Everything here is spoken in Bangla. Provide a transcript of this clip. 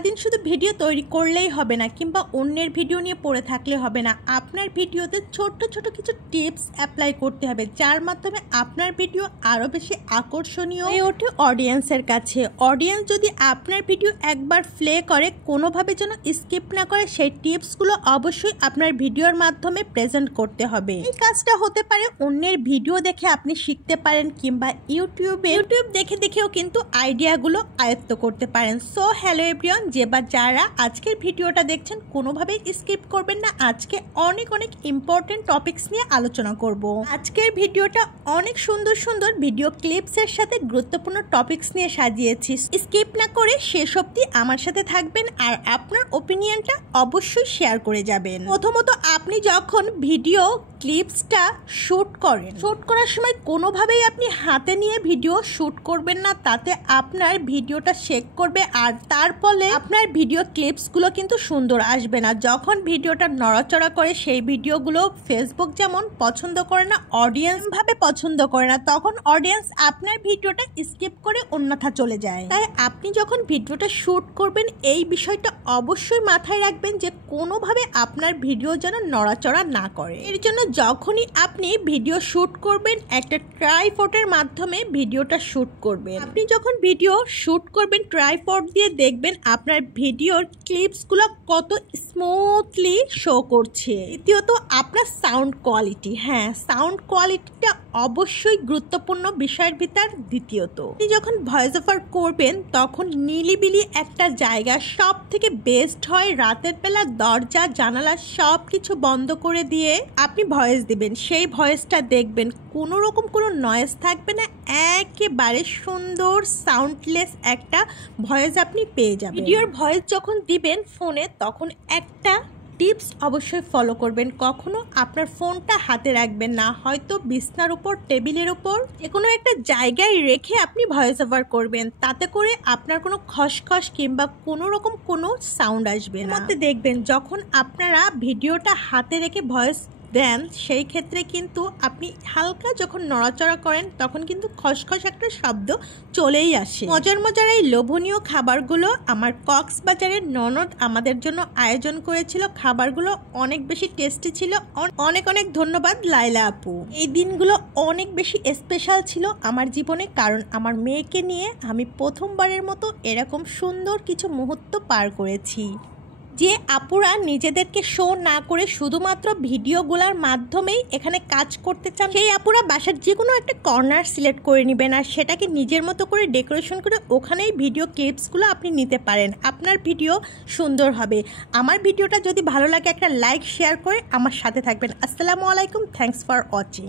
সারাদিন শুধু ভিডিও তৈরি করলেই হবে না, কিংবা অন্যের ভিডিও নিয়ে পড়ে থাকলে হবে না। আপনার ভিডিওতে ছোট ছোট কিছু টিপস অ্যাপ্লাই করতে হবে, যার মাধ্যমে আপনার ভিডিও আরও বেশি আকর্ষণীয় হয়ে ওঠে অডিয়েন্সের কাছে। অডিয়েন্স যদি আপনার ভিডিও একবার প্লে করে, কোনোভাবে যেন স্কিপ না করে, সেই টিপসগুলো অবশ্যই আপনার ভিডিওর মাধ্যমে প্রেজেন্ট করতে হবে। এই কাজটা হতে পারে অন্যের ভিডিও দেখে আপনি শিখতে পারেন, কিংবা ইউটিউব দেখে দেখেও কিন্তু আইডিয়াগুলো আয়ত্ত করতে পারেন। সো হ্যালো এভরিওয়ান, যারা আজকের ভিডিওটা দেখছেন কোনোভাবেই স্কিপ করবেন না। আজকে অনেক ইম্পর্টেন্ট টপিকস নিয়ে আলোচনা করব। আজকের ভিডিওটা অনেক সুন্দর সুন্দর ভিডিও ক্লিপসের সাথে গুরুত্বপূর্ণ টপিকস নিয়ে সাজিয়েছি। স্কিপ না করে শেষ অবধি আমার সাথে থাকবেন আর আপনার ওপিনিয়নটা অবশ্যই শেয়ার করে যাবেন। প্রথমত, আপনি যখন ভিডিও ক্লিপসটা শ্যুট করার সময় কোনোভাবেই আপনি হাতে নিয়ে ভিডিও শ্যুট করবেন না, তাতে আপনার ভিডিওটা শেক করবে আর তার ফলে আপনার ভিডিও ক্লিপসগুলো কিন্তু সুন্দর আসবে না। যখন ভিডিওটা নড়াচড়া করে, সেই ভিডিওগুলো ফেসবুক যেমন পছন্দ করে না, অডিয়েন্স ভাবে পছন্দ করে না, তখন অডিয়েন্স আপনার ভিডিওটা স্কিপ করে অন্যথা চলে যায়। তাই আপনি যখন ভিডিওটা শ্যুট করবেন, এই বিষয়টা অবশ্যই মাথায় রাখবেন যে কোনোভাবে আপনার ভিডিও যেন নড়াচড়া না করে। এর জন্য যখনই আপনি ভিডিও শ্যুট করবেন, একটা ট্রাইপডের মাধ্যমে ভিডিওটা শ্যুট করবেন। আপনি যখন ভিডিও শ্যুট করবেন ট্রাইপড দিয়ে, দেখবেন আপনার ভিডিওর ক্লিপসগুলো কত স্মুথলি শো করছে। দ্বিতীয়ত, আপনার সাউন্ড কোয়ালিটি। হ্যাঁ, সাউন্ড কোয়ালিটিটা অবশ্যই গুরুত্বপূর্ণ বিষয়ের ভিতর দ্বিতীয়ত। আপনি যখন ভয়েস ওভার করবেন, তখন নিলিবিলি একটা জায়গা সব থেকে বেস্ট হয়। রাতের বেলা দরজা জানালা সব কিছু বন্ধ করে দিয়ে আপনি ভয়েস দিবেন। সেই ভয়েসটা দেখবেন কোনো রকম কোনো নয়েজ থাকবে না, একেবারে সুন্দর সাউন্ডলেস একটা ভয়েস আপনি পেয়ে যাবেন। ভিডিওর ভয়েস যখন দিবেন ফোনে, তখন একটা টিপস অবশ্যই ফলো করবেন। কখনো আপনার ফোনটা হাতে রাখবেন না, হয়তো বিছনার উপর, টেবিলের উপর, যে কোনো একটা জায়গায় রেখে আপনি ভয়েস ওভার করবেন। তাতে করে আপনার কোনো খসখস কিংবা কোনো রকম কোনো সাউন্ড আসবে না। দেখবেন যখন আপনারা ভিডিওটা হাতে রেখে ভয়েস দেন, সেই ক্ষেত্রে কিন্তু আপনি হালকা যখন নড়াচড়া করেন, তখন কিন্তু খসখস একটা শব্দ চলেই আসে। মজার এই লোভনীয় খাবারগুলো আমার কক্সবাজারের ননদ আমাদের জন্য আয়োজন করেছিল। খাবারগুলো অনেক বেশি টেস্টি ছিল। অনেক ধন্যবাদ লাইলা আপু। এই দিনগুলো অনেক বেশি স্পেশাল ছিল আমার জীবনে, কারণ আমার মেয়েকে নিয়ে আমি প্রথমবারের মতো এরকম সুন্দর কিছু মুহূর্ত পার করেছি। যে আপুরা নিজেদেরকে শো না করে শুধুমাত্র ভিডিওগুলোর মাধ্যমেই এখানে কাজ করতে চান, সেই আপুরা বাসার যে কোনো একটা কর্নার সিলেক্ট করে নেবেন আর সেটাকে নিজের মতো করে ডেকোরেশন করে ওখানেই ভিডিও ক্লিপসগুলো আপনি নিতে পারেন। আপনার ভিডিও সুন্দর হবে। আমার ভিডিওটা যদি ভালো লাগে, একটা লাইক শেয়ার করে আমার সাথে থাকবেন। আসসালামু আলাইকুম, থ্যাংকস ফর ওয়াচিং।